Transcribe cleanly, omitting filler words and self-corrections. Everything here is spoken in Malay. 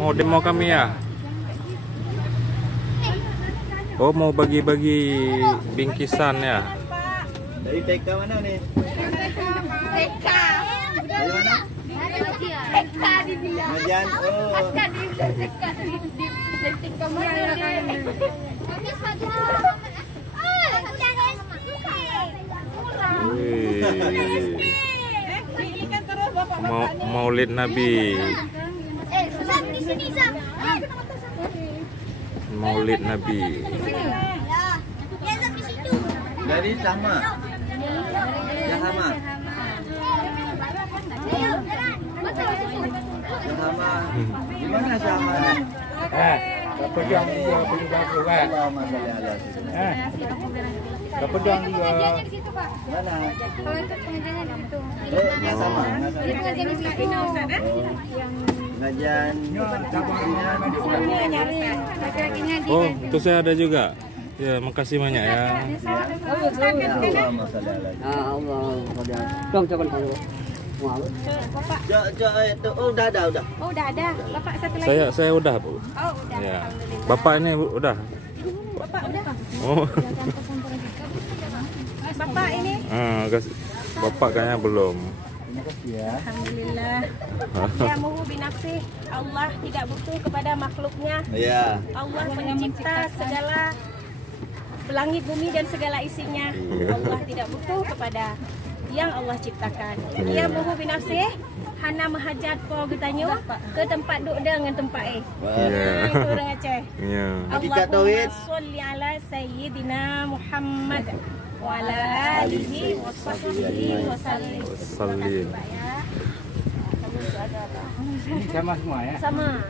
Mau demo kami ya? Oh, mau bagi-bagi bingkisan ya? Dari TK mana nih? TK. Dari mana? TK di dia. Majan. Oh. Dari TK mana nih? Maulid Nabi. Zam di sini Zam. Maulid Nabi. Ya Zam di situ. Dari sama. Yang sama. Yang sama. Gimana sama? Pedang juga perlu kan? Allahumma sholli ala sayyidina. Pedang juga. Mana? Kalau untuk pengajiannya di situ. Nggak sama. Jadi pengajian di situ. Pengajian. Laki-lakinya di. Oh, itu saya ada juga. Ya, makasih banyak ya. Allahumma sholli ala sayyidina. Dong coba kalau mau. Itu udah. Oh, udah ada. Bapak satu lagi. Saya udah, Bu. Oh, udah. Ya. Alhamdulillah. Bapak ini udah. Bapak udah. Oh. Bapak ini. Bapak kayaknya belum. Alhamdulillah. Ya muhu binafsih. Allah tidak butuh kepada makhluknya. Iya. Allah pencipta segala langit bumi dan segala isinya. Allah tidak butuh kepada yang Allah ciptakan. Ya muhu binafsih. Hana menghajat ko getanyo ke tempat duk dengan tempat Ya. itu orang Aceh. Ya. Allahumma sholli ala sayyidina Muhammad wa ala alihi wa sahbihi wa sallim. Salim. Ini sama semua ya. Sama.